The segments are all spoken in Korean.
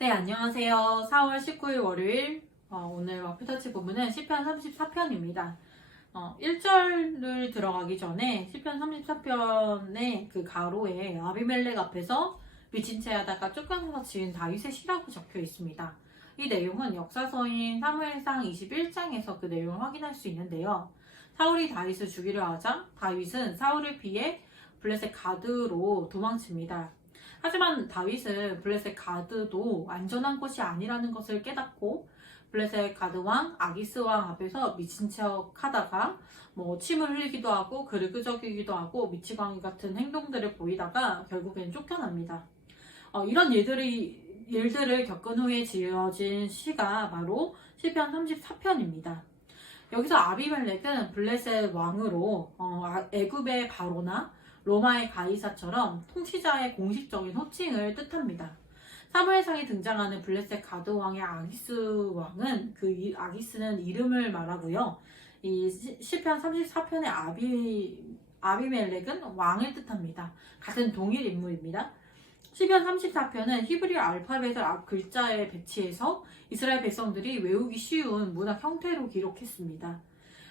네, 안녕하세요. 4월 19일 월요일 오늘 피터치 부분은 시편 34편입니다. 1절을 들어가기 전에 시편 34편의 그 가로에 아비멜렉 앞에서 미친 채 하다가 쫓겨나서 지은 다윗의 시라고 적혀 있습니다. 이 내용은 역사서인 사무엘상 21장에서 그 내용을 확인할 수 있는데요. 사울이 다윗을 죽이려 하자 다윗은 사울을 피해 블레셋 가드로 도망칩니다. 하지만 다윗은 블레셋 가드도 안전한 곳이 아니라는 것을 깨닫고 블레셋 가드 왕 아기스 왕 앞에서 미친 척 하다가 침을 흘리기도 하고 그를 끄적이기도 하고 미치광이 같은 행동들을 보이다가 결국엔 쫓겨납니다. 이런 일들을 겪은 후에 지어진 시가 바로 시편 34편입니다. 여기서 아비멜렉은 블레셋 왕으로 애굽의 바로나 로마의 가이사처럼 통치자의 공식적인 호칭을 뜻합니다. 사무엘상에 등장하는 블레셋 가드 왕의 아기스 왕은 아기스는 이름을 말하고요. 이 시편 34편의 아비멜렉은 왕을 뜻합니다. 같은 동일 인물입니다. 시편 34편은 히브리 알파벳을 앞 글자에 배치해서 이스라엘 백성들이 외우기 쉬운 문학 형태로 기록했습니다.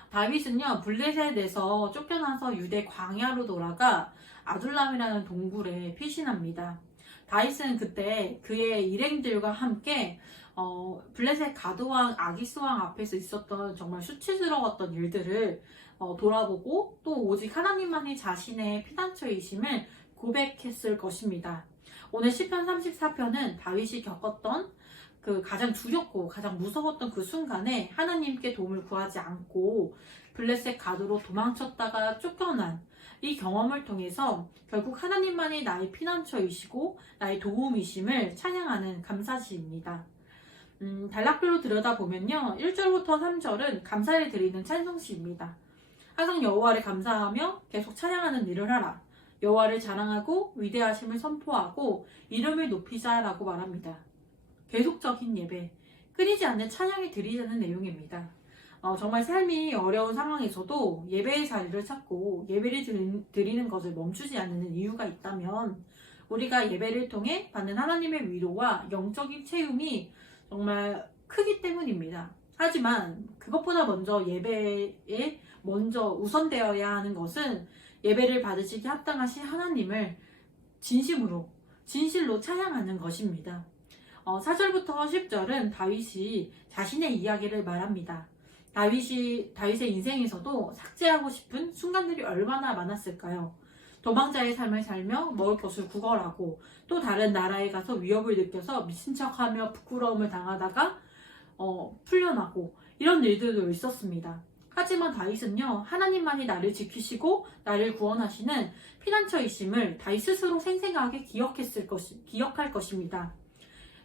다윗은요, 블레셋에서 쫓겨나서 유대 광야로 돌아가 아둘람이라는 동굴에 피신합니다. 다윗은 그때 그의 일행들과 함께 블레셋 가드왕 아기스 왕 앞에서 있었던 정말 수치스러웠던 일들을 돌아보고 또 오직 하나님만이 자신의 피난처이심을 고백했을 것입니다. 오늘 시편 34편은 다윗이 겪었던 그 가장 두렵고 가장 무서웠던 그 순간에 하나님께 도움을 구하지 않고 블레셋 가드로 도망쳤다가 쫓겨난 이 경험을 통해서 결국 하나님만이 나의 피난처이시고 나의 도움이심을 찬양하는 감사시입니다. 단락별로 들여다보면요, 1절부터 3절은 감사를 드리는 찬송시입니다. 항상 여호와를 감사하며 계속 찬양하는 일을 하라. 여호와를 자랑하고 위대하심을 선포하고 이름을 높이자라고 말합니다. 계속적인 예배, 끊이지 않는 찬양이 드리자는 내용입니다. 정말 삶이 어려운 상황에서도 예배의 자리를 찾고 예배를 드리는 것을 멈추지 않는 이유가 있다면 우리가 예배를 통해 받는 하나님의 위로와 영적인 체험이 정말 크기 때문입니다. 하지만 그것보다 먼저 예배에 먼저 우선되어야 하는 것은 예배를 받으시기 합당하신 하나님을 진실로 찬양하는 것입니다. 4절부터 10절은 다윗이 자신의 이야기를 말합니다. 다윗의 인생에서도 삭제하고 싶은 순간들이 얼마나 많았을까요? 도망자의 삶을 살며 먹을 것을 구걸하고 또 다른 나라에 가서 위협을 느껴서 미친 척하며 부끄러움을 당하다가 풀려나고 이런 일들도 있었습니다. 하지만 다윗은요, 하나님만이 나를 지키시고 나를 구원하시는 피난처이심을 다윗 스스로 생생하게 기억할 것입니다.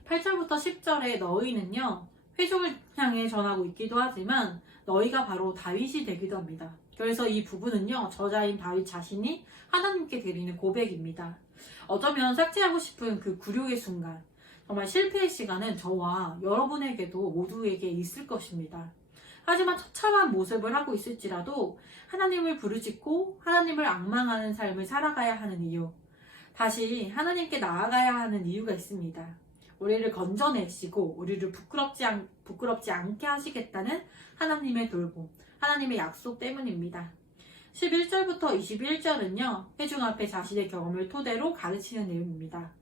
8절부터 10절에 너희는요, 회중을 향해 전하고 있기도 하지만 너희가 바로 다윗이 되기도 합니다. 그래서 이 부분은요, 저자인 다윗 자신이 하나님께 드리는 고백입니다. 어쩌면 삭제하고 싶은 그 굴욕의 순간, 정말 실패의 시간은 저와 여러분에게도 모두에게 있을 것입니다. 하지만 처참한 모습을 하고 있을지라도 하나님을 부르짖고 하나님을 앙망하는 삶을 살아가야 하는 이유, 다시 하나님께 나아가야 하는 이유가 있습니다. 우리를 건져내시고 우리를 부끄럽지 않게 하시겠다는 하나님의 돌봄, 하나님의 약속 때문입니다. 11절부터 21절은요, 회중 앞에 자신의 경험을 토대로 가르치는 내용입니다.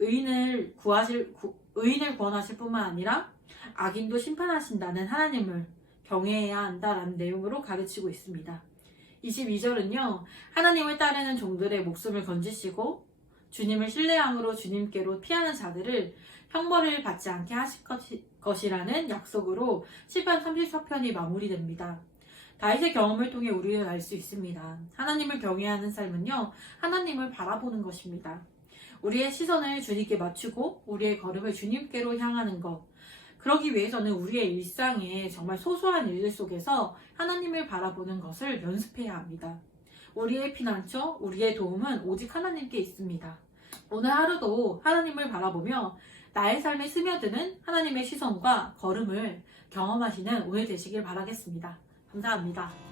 의인을 구원하실 뿐만 아니라 악인도 심판하신다는 하나님을 경외해야 한다라는 내용으로 가르치고 있습니다. 22절은요, 하나님을 따르는 종들의 목숨을 건지시고 주님을 신뢰함으로 주님께로 피하는 자들을 형벌을 받지 않게 하실 것이라는 약속으로 시편 34편이 마무리됩니다. 다윗의 경험을 통해 우리는 알 수 있습니다. 하나님을 경외하는 삶은요, 하나님을 바라보는 것입니다. 우리의 시선을 주님께 맞추고 우리의 걸음을 주님께로 향하는 것, 그러기 위해서는 우리의 일상의 정말 소소한 일들 속에서 하나님을 바라보는 것을 연습해야 합니다. 우리의 피난처, 우리의 도움은 오직 하나님께 있습니다. 오늘 하루도 하나님을 바라보며 나의 삶에 스며드는 하나님의 시선과 걸음을 경험하시는 오늘 되시길 바라겠습니다. 감사합니다.